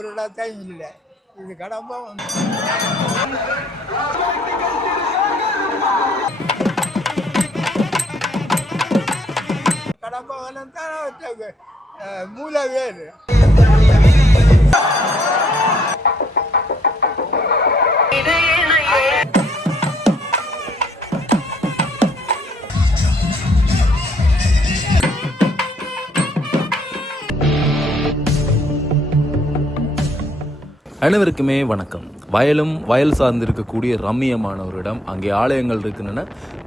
மரம் ஒரு இடத்தையும் இல்லை. இது கடம்பம் கடம்பா வந்து மூல வேறு அனைவருக்குமே வணக்கம். வயலும் வயல் சார்ந்திருக்கக்கூடிய ரம்மியமான ஒரு இடம் அங்கே ஆலயங்கள் இருக்கின்றன.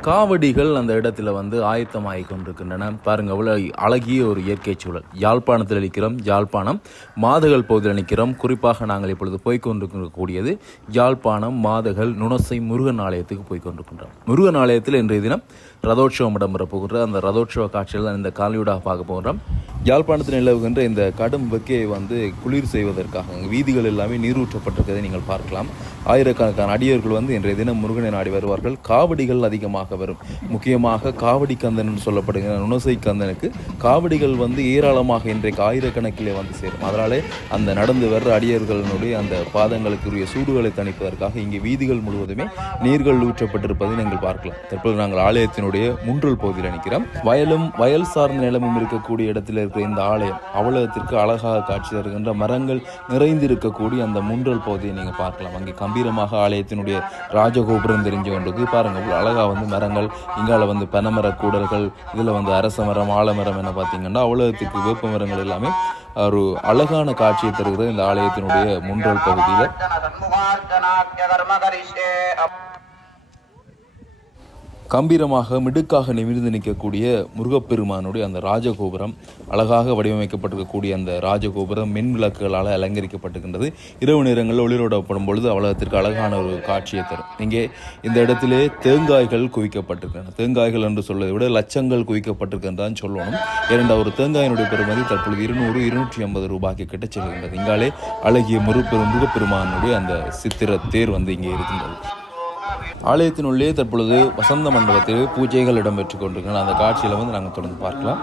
காவடிகள் அந்த இடத்துல வந்து ஆயத்தமாகி கொண்டிருக்கின்றன. பாருங்க அவ்வளோ அழகிய ஒரு இயற்கை சூழல். யாழ்ப்பாணத்தில் நிற்கிறோம் யாழ்ப்பாணம். மாதகள் பகுதியில் நிற்கிறோம் குறிப்பாக நாங்கள் இப்பொழுது போய்கொண்டிருக்கக்கூடியது யாழ்ப்பாணம் மாதகள் நுணசை முருகன் ஆலயத்துக்கு போய்கொண்டிருக்கின்றோம் முருகன் ஆலயத்தில் இன்றைய தினம் ரதோற்சவம் இடம்பெற போகின்ற அந்த ரதோற்சவ காட்சியில் தான் இந்த காலியூடாக பார்க்க போகிறோம் யாழ்ப்பாணத்தில் நிலவுகின்ற இந்த கடும் வெக்கையை வந்து குளிர் செய்வதற்காக வீதிகள் எல்லாமே நீரூற்றப்பட்டிருக்கிறதை நீங்கள் பார்க்கலாம். ஆயிரக்கணக்கான அடியர்கள் வந்து இன்றைய தினம் முருகனை நாடி வருவார்கள். காவடிகள் அதிகமாக வரும். முக்கியமாக காவடி கந்தன் என்று சொல்லப்படுகிற நுணசை கந்தனுக்கு காவடிகள் வந்து ஏராளமாக இன்றைக்கு ஆயிரக்கணக்கிலே வந்து சேரும். அதனாலே அந்த நடந்து வர்ற அடியர்களுடைய அந்த பாதங்களுக்குரிய சூடுகளை தணிப்பதற்காக இங்கே வீதிகள் முழுவதுமே நீர்கள் ஊற்றப்பட்டிருப்பதை நீங்கள் பார்க்கலாம். தற்போது நாங்கள் ஆலயத்தினுடைய முன்றல் பகுதியில் நிற்கிறோம் வயலும் வயல் சார்ந்த நிலமும் இருக்கக்கூடிய இடத்தில் இருக்கிற இந்த ஆலயம் அவ்வளத்திற்கு அழகாக காட்சி தருகின்ற மரங்கள் நிறைந்திருக்கக்கூடிய அந்த முன்றல் பகுதியை நீங்கள் பார்க்கலாம். அங்கே கம்பீரமாக ஆலயத்தினுடைய ராஜகோபுரம் தெரிஞ்சு கொண்டிருக்கு. பாருங்க அழகாக வந்து மரங்கள் இங்கால வந்து பனைமர கூடல்கள் இதில் வந்து அரச மரம் ஆலமரம் என பார்த்தீங்கன்னா அவ்வளோத்துக்கு வேப்ப மரங்கள் எல்லாமே ஒரு அழகான காட்சியை தருகிறது இந்த ஆலயத்தினுடைய முன்றல் பகுதியில். கம்பீரமாக மிடுக்காக நிமிர்ந்து நிற்கக்கூடிய முருகப்பெருமானுடைய அந்த ராஜகோபுரம் அழகாக வடிவமைக்கப்பட்டிருக்கக்கூடிய அந்த ராஜகோபுரம் மின் விளக்குகளால் அலங்கரிக்கப்பட்டிருக்கின்றது. இரவு நேரங்களில் ஒளிரோடப்படும் பொழுது அவ்வளோத்திற்கு அழகான ஒரு காட்சியை தரும். இங்கே இந்த இடத்திலே தேங்காய்கள் குவிக்கப்பட்டிருக்கின்றன. தேங்காய்கள் என்று சொல்வதை விட லட்சங்கள் குவிக்கப்பட்டிருக்கின்றான் சொல்லணும். இரண்டா ஒரு தேங்காயினுடைய பெருமதி தற்பொழுது இருநூறு இருநூற்றி ஐம்பது ரூபாய்க்கு கிட்ட செல்கின்றது. இங்காலே அழகிய முருகப்பெரும் முருகப்பெருமானுடைய அந்த சித்திர தேர் வந்து இங்கே இருக்கின்றது. ஆலயத்தினுள்ளே தற்பொழுது வசந்த மண்டபத்தில் பூஜைகள் இடம்பெற்றுக் கொண்டிருக்கின்றன. அந்த காட்சியில் வந்து நாங்கள் தொடர்ந்து பார்க்கலாம்.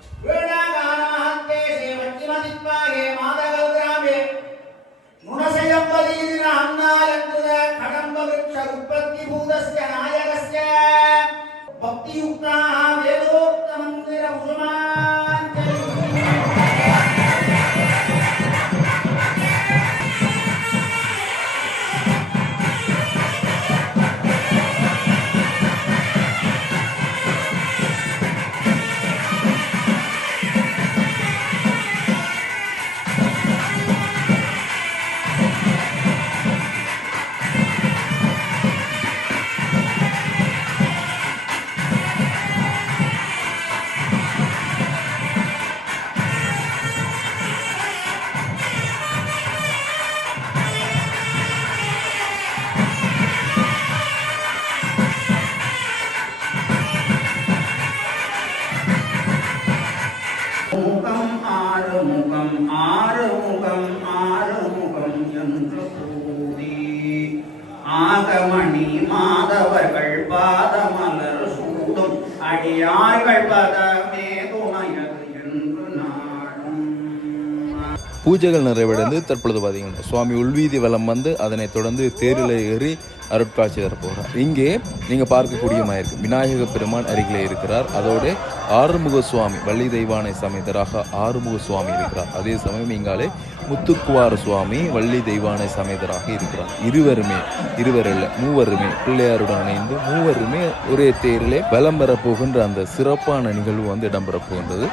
பூஜைகள் நிறைவடைந்து தற்பொழுது பார்த்தீங்கன்னா சுவாமி உள்வீதி வலம் வந்து அதனைத் தொடர்ந்து தேரில் ஏறி அருட்காட்சி தரப்போகிறார் இங்கே நீங்கள் பார்க்கக்கூடியமாயிருக்கு விநாயக பெருமான் அருகிலே இருக்கிறார். அதோடு ஆறுமுக சுவாமி வள்ளி தெய்வானை சமேதராக ஆறுமுக சுவாமி இருக்கிறார். அதே சமயம் இங்காலே முத்துக்குவார சுவாமி வள்ளி தெய்வானை சமேதராக இருக்கிறார். இருவருமே இருவர் இல்லை மூவருமே பிள்ளையாருடன் இணைந்து மூவருமே ஒரே தேரிலே வலம் பெறப்போகின்ற அந்த சிறப்பான நிகழ்வு வந்து இடம்பெறப் போகின்றது.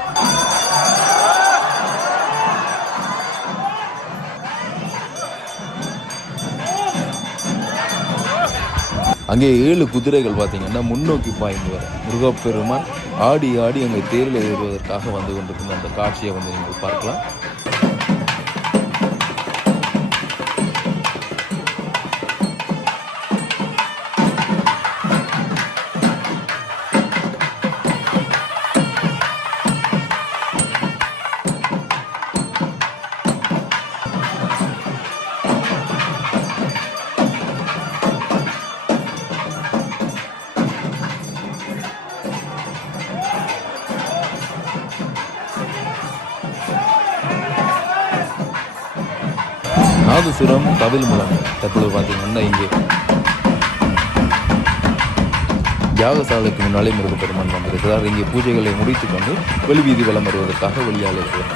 அங்கே ஏழு குதிரைகள் பார்த்தீங்கன்னா முன்னோக்கி பாய்ந்து வர. முருகப்பெருமான் ஆடி ஆடி அங்கே தேரில் ஏறுவதற்காக வந்து கொண்டிருக்கிற அந்த காட்சியை வந்து நீங்கள் பார்க்கலாம். தவில் முழங்கு தற்பொழுது பார்த்தீங்கன்னா இங்கே யாகசாலைக்கு முன்னாலே முருகப்பெருமான் வந்திருக்கிறார். இங்கே பூஜைகளை முடித்துக்கொண்டு வெளிவீதி வலம் வருவதற்காக வெளியாக இருக்கிறார்.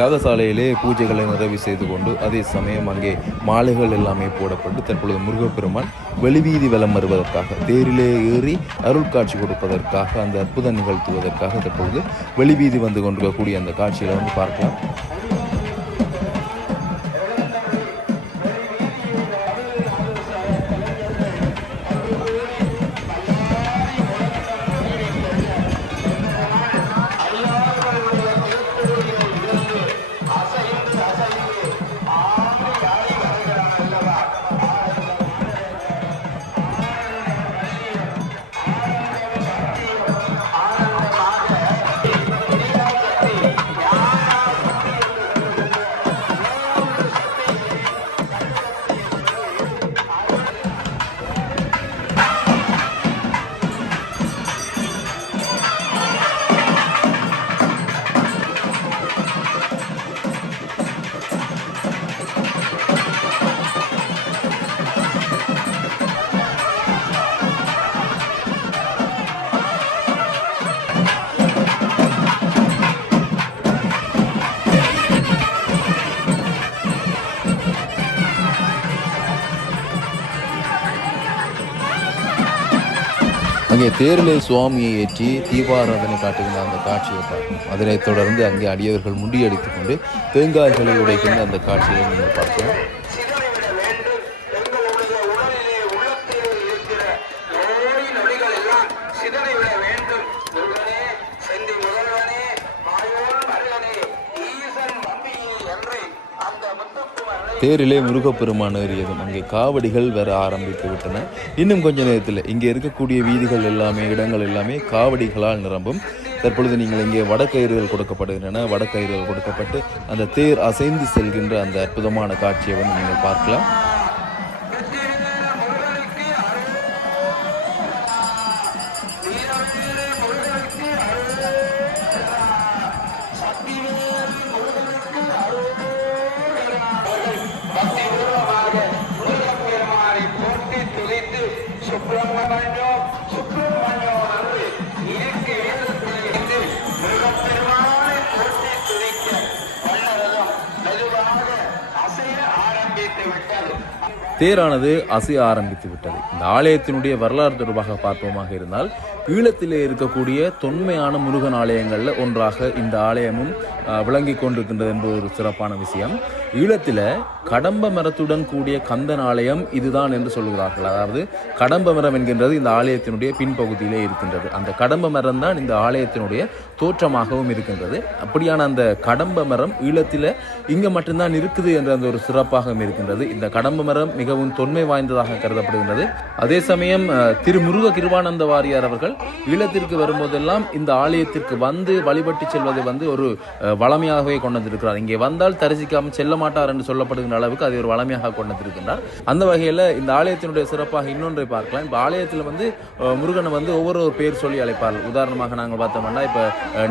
யாகசாலையிலே பூஜைகளை நிறைவு செய்து கொண்டு அதே சமயம் அங்கே மாலைகள் எல்லாமே போடப்பட்டு தற்பொழுது முருகப்பெருமான் வெளிவீதி வலம் வருவதற்காக தேரிலே ஏறி அருள் காட்சி கொடுப்பதற்காக அந்த அற்புதம் நிகழ்த்துவதற்காக தற்பொழுது வெளிவீதி வந்து கொண்டிருக்கக்கூடிய அந்த காட்சிகளை வந்து பார்க்கலாம். அங்கே தேரிலே சுவாமியை ஏற்றி தீபாராதனை காட்டுகின்ற அந்த காட்சியை பார்க்கும் அதனைத் தொடர்ந்து அங்கே அடியவர்கள் முண்டியடித்துக் கொண்டு தேங்காய்களை உடைக்கின்ற அந்த காட்சியை நீங்கள் பார்க்கலாம். தேரிலே முருகப்பெருமான் ஏறியதும் அங்கே காவடிகள் வர ஆரம்பித்து விட்டன. இன்னும் கொஞ்ச நேரத்தில் இங்கே இருக்கக்கூடிய வீதிகள் எல்லாமே இடங்கள் எல்லாமே காவடிகளால் நிரம்பும். தற்பொழுது நீங்கள் இங்கே வடக்கயிறுகள் கொடுக்கப்படுகின்றன. வடக்கயிறுகள் கொடுக்கப்பட்டு அந்த தேர் அசைந்து செல்கின்ற அந்த அற்புதமான காட்சியை வந்து நீங்கள் பார்க்கலாம். ஆரம்பித்து விட்டது தேரானது அசைய ஆரம்பித்து விட்டது. இந்த ஆலயத்தினுடைய வரலாறு தொடர்பாக பார்ப்போமாக இருந்தால் ஈழத்திலே இருக்கக்கூடிய தொன்மையான முருகன் ஆலயங்களில் ஒன்றாக இந்த ஆலயமும் விளங்கி விளங்கிக் கொண்டிருக்கின்றது என்பது ஒரு சிறப்பான விஷயம். ஈழத்தில் கடம்ப மரத்துடன் கூடிய கந்தன் ஆலயம் இதுதான் என்று சொல்கிறார்கள் அதாவது கடம்ப மரம் என்கின்றது இந்த ஆலயத்தினுடைய பின்பகுதியிலே இருக்கின்றது. அந்த கடம்ப மரம் தான் இந்த ஆலயத்தினுடைய தோற்றமாகவும் இருக்கின்றது. அப்படியான அந்த கடம்ப மரம் ஈழத்தில் இங்கே மட்டும்தான் இருக்குது என்ற அந்த ஒரு சிறப்பாகவும் இருக்கின்றது. இந்த கடம்ப மரம் மிகவும் தொன்மை வாய்ந்ததாக கருதப்படுகின்றது. அதே சமயம் திரு முருக வாரியார் அவர்கள் ஈழத்திற்கு வரும்போதெல்லாம் இந்த ஆலயத்திற்கு வந்து வழிபட்டு செல்வதை வந்து ஒரு வளமையாகவே கொண்டு வந்திருக்கிறார். இங்கே வந்தால் தரிசிக்காமல் செல்ல மாட்டார் என்று சொல்லப்படுகின்ற அளவுக்கு அதை ஒரு வளமையாக கொண்டு வந்திருக்கின்றார். அந்த வகையில் இந்த ஆலயத்தினுடைய சிறப்பாக இன்னொன்றை பார்க்கலாம். இப்போ ஆலயத்தில் வந்து முருகனை வந்து ஒவ்வொரு ஒரு பேர் சொல்லி அழைப்பார்கள் உதாரணமாக நாங்கள் பார்த்தோம்னா இப்போ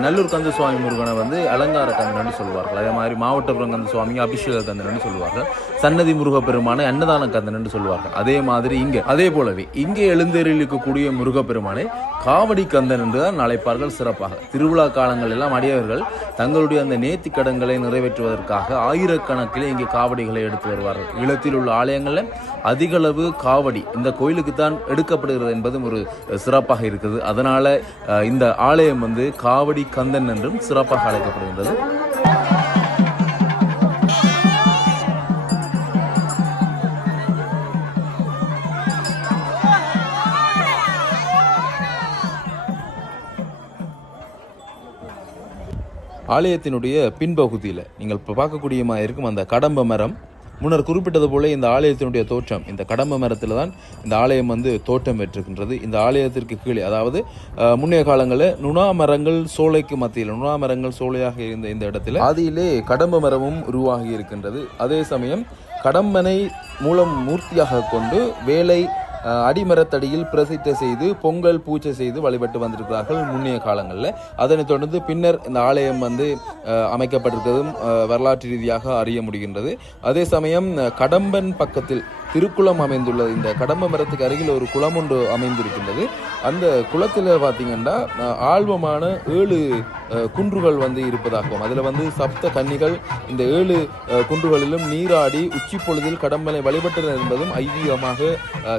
நல்லூர் கந்த சுவாமி முருகனை வந்து அலங்கார கந்தன் சொல்லுவார்கள். அதே மாதிரி மாவட்டபுரம் கந்த சுவாமி அபிஷேக கந்தன் சொல்லுவார்கள். சன்னதி முருகப்பெருமானை அன்னதான கந்தன் என்று சொல்லுவார்கள். அதே மாதிரி இங்கே அதே போலவே இங்கே எழுந்தேறில் இருக்கக்கூடிய முருகப்பெருமானை காவடி கந்தன் என்று தான் அழைப்பார்கள் சிறப்பாக. திருவிழா காலங்கள் எல்லாம் அடியவர்கள் தங்களுடைய அந்த நேர்த்தி கடன்களை நிறைவேற்றுவதற்காக ஆயிரக்கணக்கில் இங்கே காவடிகளை எடுத்து வருவார்கள். ஈழத்தில் உள்ள ஆலயங்களில் அதிகளவு காவடி இந்த கோயிலுக்கு தான் எடுக்கப்படுகிறது என்பதும் ஒரு சிறப்பாக இருக்குது. அதனால இந்த ஆலயம் வந்து காவடி கந்தன் என்றும் சிறப்பாக அழைக்கப்படுகின்றது. ஆலயத்தினுடைய பின்பகுதியில் நீங்கள் இப்போ பார்க்கக்கூடியமா இருக்கும் அந்த கடம்ப மரம். முன்னர் குறிப்பிட்டது போல இந்த ஆலயத்தினுடைய தோற்றம். இந்த கடம்ப மரத்தில் தான் இந்த ஆலயம் வந்து தோற்றம் பெற்றிருக்கின்றது. இந்த ஆலயத்திற்கு கீழே அதாவது முன்னைய காலங்களில் நுணா மரங்கள் சோலைக்கு மத்தியில் நுணா மரங்கள் சோலையாக இருந்த இந்த இடத்துல ஆதியிலே கடம்ப மரமும் உருவாகி இருக்கின்றது. அதே சமயம் கடம்பனை மூலம் மூர்த்தியாக கொண்டு வேலை அடிமரத்தடியில் பிரசித்த செய்து பொங்கல் பூஜை செய்து வழிபட்டு வந்திருக்கிறார்கள் முன்னைய காலங்களில். அதனைத் தொடர்ந்து பின்னர் இந்த ஆலயம் வந்து அஹ், அமைக்கப்பட்டிருக்கிறதும் அஹ், வரலாற்று ரீதியாக அறிய முடிகின்றது. அதே சமயம் கடம்பன் பக்கத்தில் திருக்குளம் அமைந்துள்ளது. இந்த கடம்ப மரத்துக்கு அருகில் ஒரு குளம் ஒன்று அமைந்திருக்கின்றது. அந்த குளத்தில் பார்த்தீங்கன்னா ஆழ்வமான ஏழு குன்றுகள் வந்து இருப்பதாகவும் அதில் வந்து சப்த கன்னிகள் இந்த ஏழு குன்றுகளிலும் நீராடி உச்சி பொழுதில் கடம்பனை வழிபட்டனர் என்பதும் ஐதீகமாக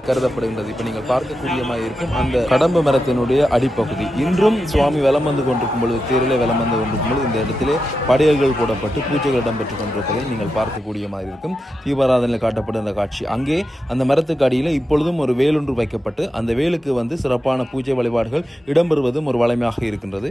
கருதப்படுகின்றது. இப்போ நீங்கள் பார்க்கக்கூடியமாக இருக்கும் அந்த கடம்ப மரத்தினுடைய அடிப்பகுதி. இன்றும் சுவாமி வலம் வந்து கொண்டிருக்கும் பொழுது தேரிலே வலம் வந்து கொண்டிருக்கும் பொழுது இந்த இடத்திலே படையல்கள் போடப்பட்டு பூஜைகள் இடம்பெற்றுக் கொண்டிருப்பதை நீங்கள் பார்க்கக்கூடிய மாதிரி இருக்கும். தீபாராதனையில் காட்டப்படும் அந்த காட்சி. அங்கே அந்த மரத்துக்கு அடியில் இப்பொழுதும் ஒரு வேலொன்று வைக்கப்பட்டு அந்த வேலுக்கு வந்து சிறப்பான பூஜை வழிபாடுகள் இடம்பெறுவதும் ஒரு வளமையாக இருக்கின்றது.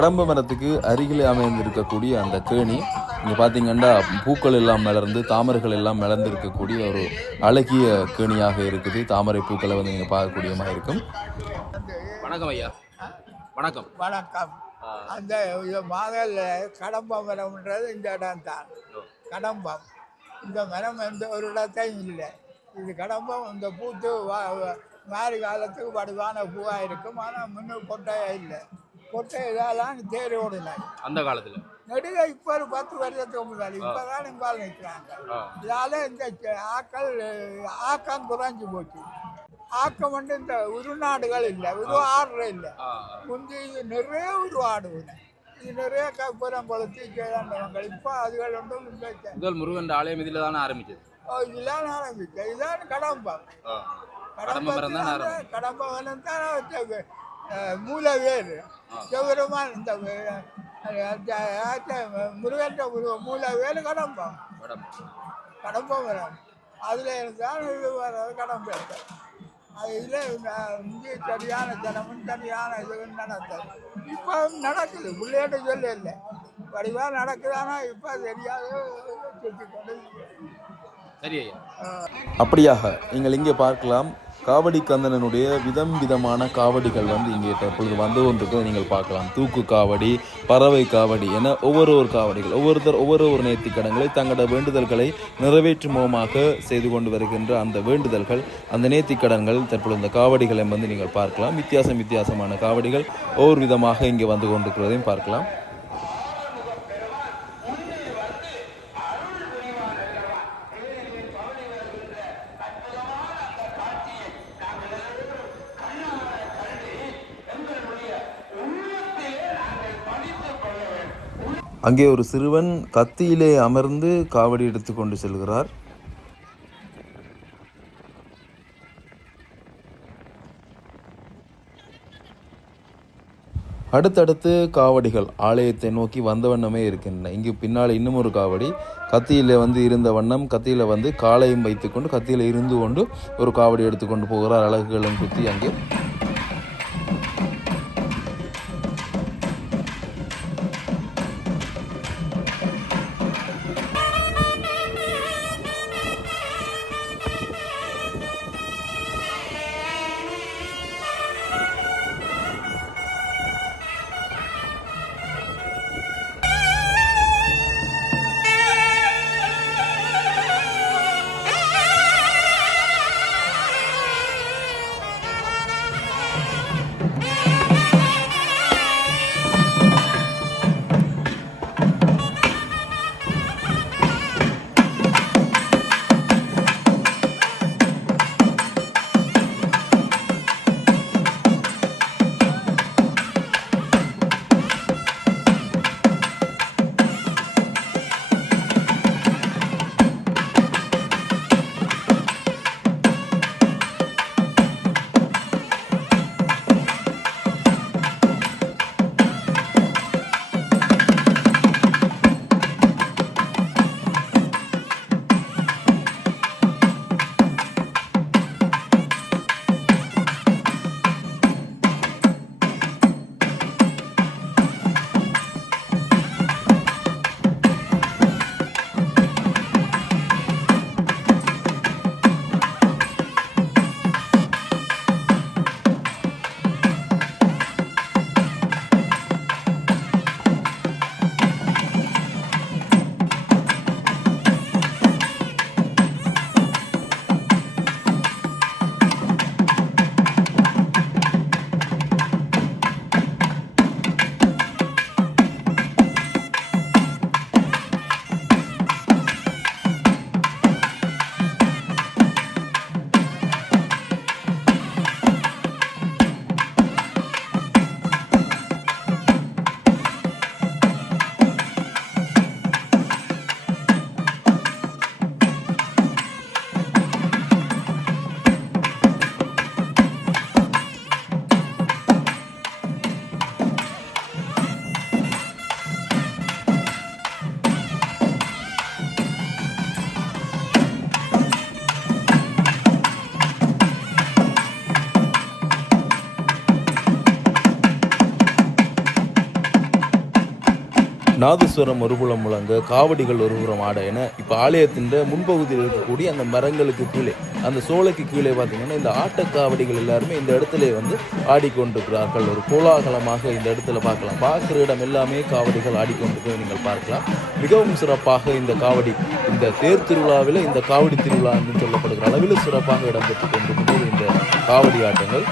கடம்ப மரத்துக்கு அருகிலே அமைந்திருக்கக்கூடிய அந்த கேணி இங்கே பார்த்தீங்கன்னா பூக்கள் எல்லாம் மலர்ந்து தாமரைகள் எல்லாம் மலர்ந்து இருக்கக்கூடிய ஒரு அழகிய கேணியாக இருக்குது. தாமரை பூக்களை வந்து நீங்கள் பார்க்கக்கூடியமாக இருக்கும். வணக்கம் ஐயா. வணக்கம். வணக்கம். அந்த இது மாதல்ல கடம்பம் மரம்ன்றது இந்த இடம் தான். கடம்பம். இந்த மரம் எந்த ஒரு இடத்தையும் இல்லை. இது கடம்பம் இந்த பூத்து மாரி காலத்துக்கு வடிவான பூவாக இருக்கும். ஆனால் முன்னும் கொட்டையாக இல்லை. கொட்டை இதெல்லாம் தேர் ஓடினாய் அந்த காலத்தில்? நெடுக இப்போ ஒரு பத்து வருஷத்துக்கு முன்னாடி இப்போ தான் இம்பால் நிற்கிறாங்க இதால இந்த ஆக்கள் ஆக்கம் குறைஞ்சி போச்சு. ஆக்கம் வந்து இந்த உருநாடுகள் இல்லை உருவாடுற இல்லை. முந்தி நிறைய உருவாடுவது. நிறைய கற்பூரம் கொளுத்தி செய்தாண்டவங்கள் இப்போ அதுகள் ஒன்றும் இல்லை. முதல் முருகன் ஆலயம் இதில் தானே ஆரம்பிச்சது? ஓ, இதெல்லாம் ஆரம்பிச்சு இதான் கடம்பம். கடம்ப மரம் தான் வச்சது. மூலவேர் சிவபெருமான் இந்த முருகன் மூலவேர் கடம்பம். கடம்பம் வரும். அதில் இருந்தால் இது வர்றது கடம்பம் அது இதில் இங்கே சரியான ஜனமும் சரியான இதுவும் நடந்தது இப்போ நடக்குது. பிள்ளைகிட்ட சொல்ல இல்லை வடிவாக நடக்குது. ஆனால் இப்போ தெரியாத சுற்றி கொண்டு சரி அப்படியாக நீங்கள் இங்கே பார்க்கலாம். காவடி கந்தனனுடைய விதம் விதமான காவடிகள் வந்து இங்கே தற்பொழுது வந்து கொண்டிருக்கிறதை. நீங்கள் பார்க்கலாம். தூக்கு காவடி பறவை காவடி என ஒவ்வொரு ஒரு காவடிகள் ஒவ்வொருத்தர் ஒவ்வொரு ஒரு நேர்த்திக்கடன்களை தங்களோட வேண்டுதல்களை நிறைவேற்றும் முகமாக செய்து கொண்டு வருகின்ற அந்த வேண்டுதல்கள் அந்த நேர்த்திக்கடன்கள் தற்பொழுது இந்த காவடிகளை வந்து நீங்கள் பார்க்கலாம். வித்தியாசம் வித்தியாசமான காவடிகள் ஒவ்வொரு விதமாக இங்கே வந்து கொண்டிருக்கிறதையும் பார்க்கலாம். அங்கே ஒரு சிறுவன் கத்தியிலே அமர்ந்து காவடி எடுத்து கொண்டு செல்கிறார். அடுத்தடுத்து காவடிகள் ஆலயத்தை நோக்கி வந்த வண்ணமே இருக்கின்றன. இங்கு பின்னால் இன்னும் ஒரு காவடி. கத்தியில் வந்து இருந்த வண்ணம் கத்தியில் வந்து காலையும் வைத்துக்கொண்டு கத்தியில் இருந்து கொண்டு ஒரு காவடி எடுத்துக்கொண்டு போகிறார். அழகுகளும் குத்தி அங்கே நாதஸ்வரம் ஒருபுறம் முழங்க காவடிகள் ஒருபுறம் ஆட என இப்போ ஆலயத்தின் முன்பகுதியில் இருக்கக்கூடிய அந்த மரங்களுக்கு கீழே அந்த சோலைக்கு கீழே பார்த்தீங்கன்னா இந்த ஆட்டக்காவடிகள் எல்லாருமே இந்த இடத்துல வந்து ஆடிக்கொண்டிருக்கிறார்கள். ஒரு கோலாகலமாக இந்த இடத்துல பார்க்கலாம். பார்க்குற இடம் எல்லாமே காவடிகள் ஆடிக்கொண்டிருக்க நீங்கள் பார்க்கலாம். மிகவும் சிறப்பாக இந்த காவடி இந்த தேர் திருவிழாவில் இந்த காவடி திருவிழா என்று சொல்லப்படுகிற அளவில் சிறப்பாக இடம்பெற்று கொண்டிருக்கிறது இந்த காவடி ஆட்டங்கள்.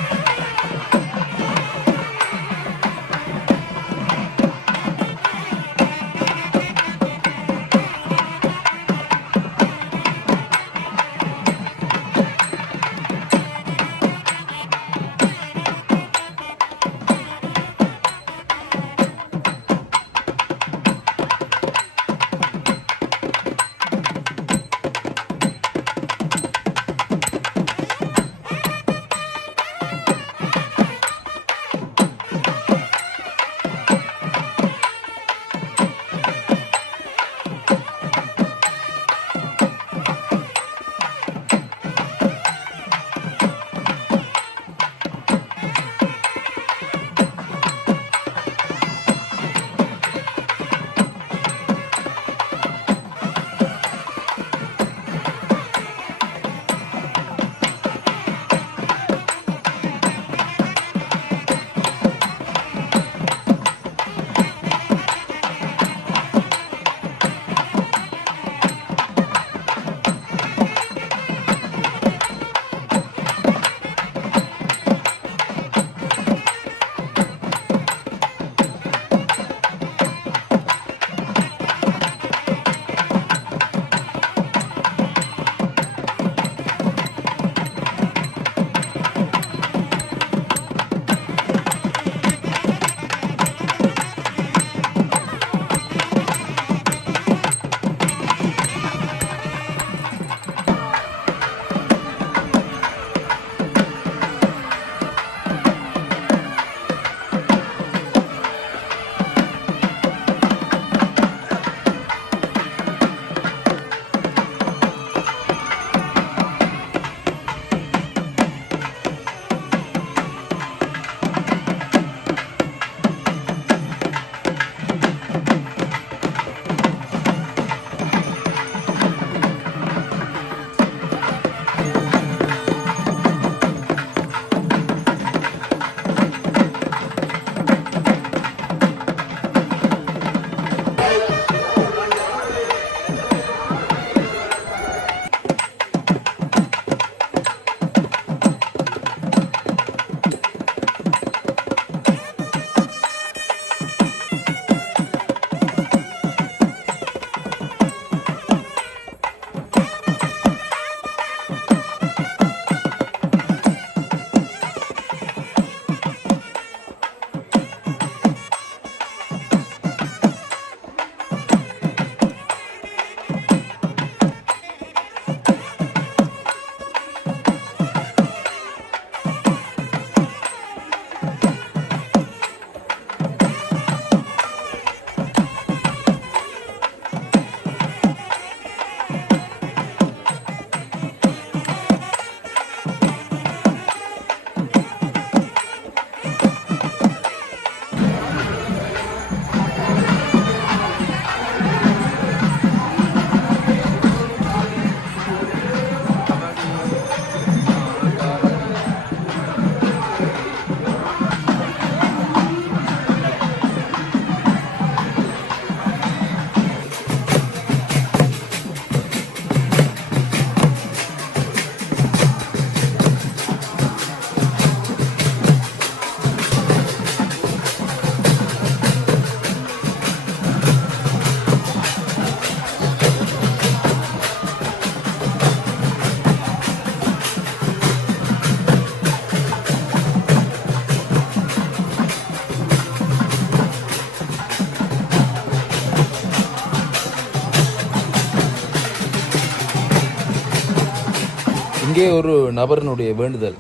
இங்கே ஒரு நபரினுடைய வேண்டுதல்.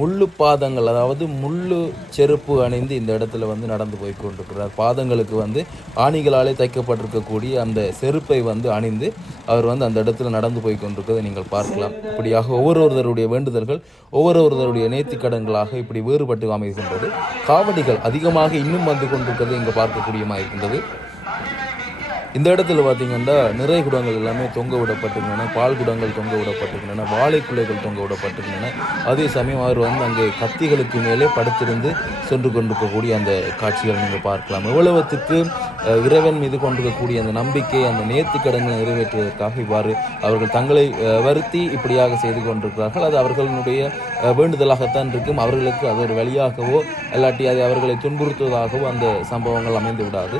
முள்ளு பாதங்கள் அதாவது முள்ளு செருப்பு அணிந்து இந்த இடத்துல வந்து நடந்து போய் கொண்டிருக்கிறார். பாதங்களுக்கு வந்து ஆணிகளாலே தைக்கப்பட்டிருக்கக்கூடிய அந்த செருப்பை வந்து அணிந்து அவர் வந்து அந்த இடத்துல நடந்து போய் கொண்டிருக்கிறதை நீங்கள் பார்க்கலாம். இப்படியாக ஒவ்வொருவருடைய வேண்டுதல்கள் ஒவ்வொருவருடைய நேர்த்திக்கடன்களாக இப்படி வேறுபட்டு அமைகின்றது. காவடிகள் அதிகமாக இன்னும் வந்து கொண்டிருக்கிறது இங்கே பார்க்கக்கூடியமாக இருக்கின்றது. இந்த இடத்துல பார்த்தீங்கன்னா நிறை குடங்கள் எல்லாமே தொங்க விடப்பட்டிருக்கின்றன பால் குடங்கள் தொங்க விடப்பட்டிருக்கின்றன வாழை குலைகள் தொங்க விடப்பட்டிருக்கின்றன. அதே சமயம் அவர் வந்து அங்கே கத்திகளுக்கு மேலே படுத்திருந்து சென்று கொண்டிருக்கக்கூடிய அந்த காட்சிகளை நீங்கள் பார்க்கலாம். இவ்வளவுத்துக்கு இறைவன் மீது கொண்டிருக்கக்கூடிய அந்த நம்பிக்கை அந்த நேர்த்திக்கடன்களை நிறைவேற்றுவதற்காக இவ்வாறு அவர்கள் தங்களை வருத்தி இப்படியாக செய்து கொண்டிருக்கிறார்கள். அது அவர்களுடைய வேண்டுதலாகத்தான் இருக்கும். அவர்களுக்கு அது ஒரு வழியாகவோ இல்லாட்டி அது அவர்களை துன்புறுத்துவதாகவோ அந்த சம்பவங்கள் அமைந்து விடாது.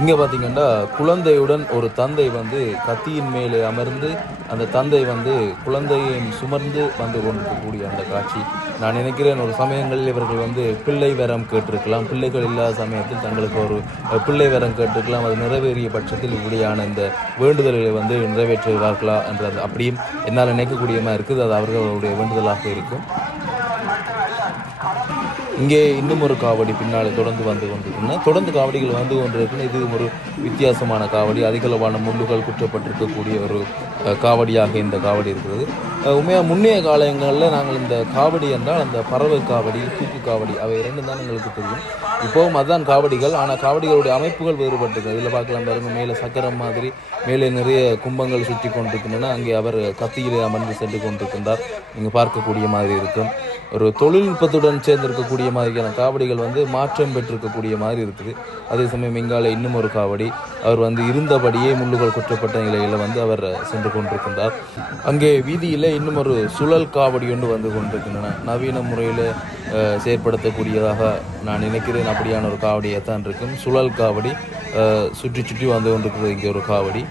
இங்கே பார்த்தீங்கன்னா குழந்தையுடன் ஒரு தந்தை வந்து கத்தியின் மேலே அமர்ந்து அந்த தந்தை வந்து குழந்தையை சுமர்ந்து வந்து கொண்டிருக்கக்கூடிய அந்த காட்சி. நான் நினைக்கிறேன் ஒரு சமயங்களில் இவர்கள் வந்து பிள்ளை வரம் கேட்டிருக்கலாம். பிள்ளைகள் இல்லாத சமயத்தில் தங்களுக்கு ஒரு பிள்ளை வரம் கேட்டிருக்கலாம். அது நிறைவேறிய பட்சத்தில் இப்படியான இந்த வேண்டுதல்களை வந்து நிறைவேற்றுவார்களா என்றது அப்படியும் என்னால் நினைக்கக்கூடியமாக இருக்குது. அது அவர்களுடைய வேண்டுதலாக இருக்கும். இங்கே இன்னும் ஒரு காவடி பின்னால் தொடர்ந்து வந்து கொண்டிருக்குன்னா தொடர்ந்து காவடிகள் வந்து கொண்டிருக்குன்னு இது ஒரு வித்தியாசமான காவடி. அதிகளவான முள்ளுகள் குற்றப்பட்டிருக்கக்கூடிய ஒரு காவடியாக இந்த காவடி இருக்கிறது. உண்மையாக முன்னைய காலங்களில் நாங்கள் இந்த காவடி என்றால் அந்த பறவை காவடி தூக்கு காவடி அவை இரண்டும் தான் எங்களுக்கு தெரியும். இப்போவும் அதுதான் காவடிகள். ஆனால் காவடிகளுடைய அமைப்புகள் வேறுபட்டிருக்கு. இதில் பார்க்கலாம் பாருங்க மேலே சக்கரம் மாதிரி மேலே நிறைய கும்பங்கள் சுற்றி கொண்டிருக்கின்றன. அங்கே அவர் கத்தியிலே அமர்ந்து சென்று கொண்டிருக்கின்றார். நீங்கள் பார்க்கக்கூடிய மாதிரி இருக்கும். ஒரு தொழில்நுட்பத்துடன் சேர்ந்திருக்கக்கூடிய மாதிரியான காவடிகள் வந்து மாற்றம் பெற்றிருக்கக்கூடிய மாதிரி இருக்குது. அதே சமயம் இங்கால இன்னும் ஒரு காவடி. அவர் வந்து இருந்தபடியே முள்ளுகள் குற்றப்பட்ட நிலையில் வந்து அவர் சென்று கொண்டிருக்கின்றார். அங்கே வீதியில் இன்னும் ஒரு சுழல் காவடி ஒன்று வந்து கொண்டிருக்கின்றன. நவீன முறையில் செயற்படுத்தக்கூடியதாக நான் நினைக்கிறேன். அப்படியான ஒரு காவடியாக தான் இருக்கும். சுழல் காவடி சுற்றி சுற்றி வந்து கொண்டிருக்கிறது இங்கே ஒரு காவடி.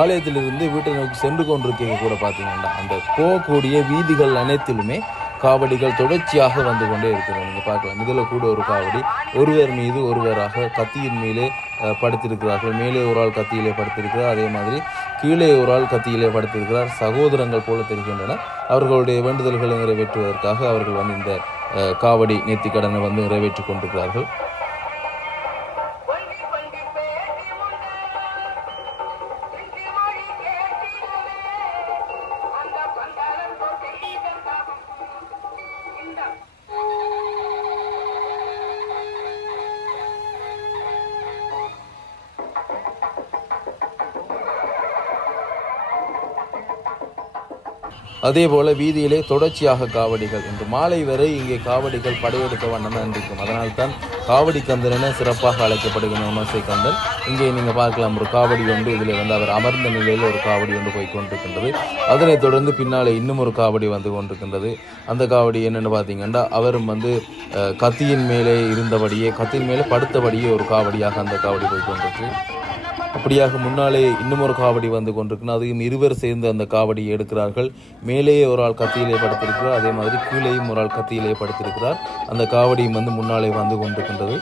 ஆலயத்திலிருந்து வீட்டை நோக்கி சென்று கொண்டிருக்கீங்க கூட பார்த்தீங்கன்னா அந்த போகக்கூடிய வீதிகள் அனைத்திலுமே காவடிகள் தொடர்ச்சியாக வந்து கொண்டே இருக்கிறோம் நீங்கள் பார்க்கலாம். இதில் கூட ஒரு காவடி. ஒருவர் மீது ஒருவராக கத்தியின் மேலே படுத்திருக்கிறார்கள். மேலே ஒரு ஆள் கத்தியிலே படுத்திருக்கிறார். அதே மாதிரி கீழே ஒரு ஆள் கத்தியிலே படுத்திருக்கிறார். சகோதரங்கள் போல தெரிகின்றன அவர்களுடைய வேண்டுதல்களை நிறைவேற்றுவதற்காக அவர்கள் வந்து இந்த காவடி நேர்த்திக்கடனை வந்து நிறைவேற்றி கொண்டிருக்கிறார்கள். அதே போல வீதியிலே தொடர்ச்சியாக காவடிகள். இன்று மாலை வரை இங்கே காவடிகள் படையெடுக்க வண்ணம் இருக்கும் அதனால் தான் காவடி கந்தன் என சிறப்பாக அழைக்கப்படுகிற உமசை கந்தன். இங்கே நீங்க பார்க்கலாம் ஒரு காவடி ஒன்று. இதில் வந்து அவர் அமர்ந்த நிலையில் ஒரு காவடி ஒன்று போய் கொண்டிருக்கின்றது. அதனைத் தொடர்ந்து பின்னாலே இன்னும் ஒரு காவடி வந்து கொண்டிருக்கின்றது. அந்த காவடி என்னென்னு பார்த்தீங்கன்னா அவரும் வந்து கத்தியின் மேலே இருந்தபடியே கத்தியின் மேலே படுத்தபடியே ஒரு காவடியாக அந்த காவடி போய் கொண்டிருக்கு. அப்படியாக முன்னாலே இன்னும் ஒரு காவடி வந்து கொண்டிருக்குன்னு அதையும் இருவர் சேர்ந்து அந்த காவடியை எடுக்கிறார்கள். மேலே ஒரு ஆள் கத்தியிலே படுத்திருக்கிறார் அதே மாதிரி கீழேயும் ஒரு ஆள் கத்தியிலே படுத்திருக்கிறார். அந்த காவடியும் வந்து முன்னாலே வந்து கொண்டிருக்கின்றது.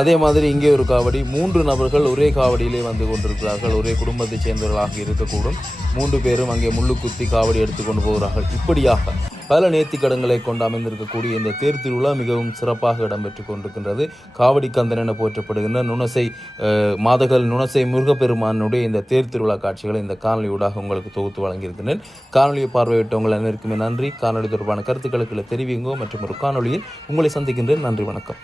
அதே மாதிரி இங்கே ஒரு காவடி மூன்று நபர்கள் ஒரே காவடியிலே வந்து கொண்டிருக்கிறார்கள். ஒரே குடும்பத்தைச் சேர்ந்தவர்களாக இருக்கக்கூடும். மூன்று பேரும் அங்கே முள்ளுக்குத்தி காவடி எடுத்துக்கொண்டு போகிறார்கள். இப்படியாக பல நேர்த்திக்கடங்களை கொண்டு அமைந்திருக்கக்கூடிய இந்த தேர் திருவிழா மிகவும் சிறப்பாக இடம்பெற்று கொண்டிருக்கின்றது. காவடி கந்தன் என போற்றப்படுகின்ற நுணசை மாதகள் நுணசை முருகப்பெருமானுடைய இந்த தேர் திருவிழா காட்சிகளை இந்த காணொலியூடாக உங்களுக்கு தொகுத்து வழங்கியிருக்கின்றேன். காணொலியை பார்வையிட்டவங்கள் அனைவருக்குமே நன்றி. காணொலி தொடர்பான கருத்துக்களுக்கு தெரிவிங்கோ மற்றும் ஒரு காணொலியில் உங்களை சந்திக்கின்றேன். நன்றி வணக்கம்.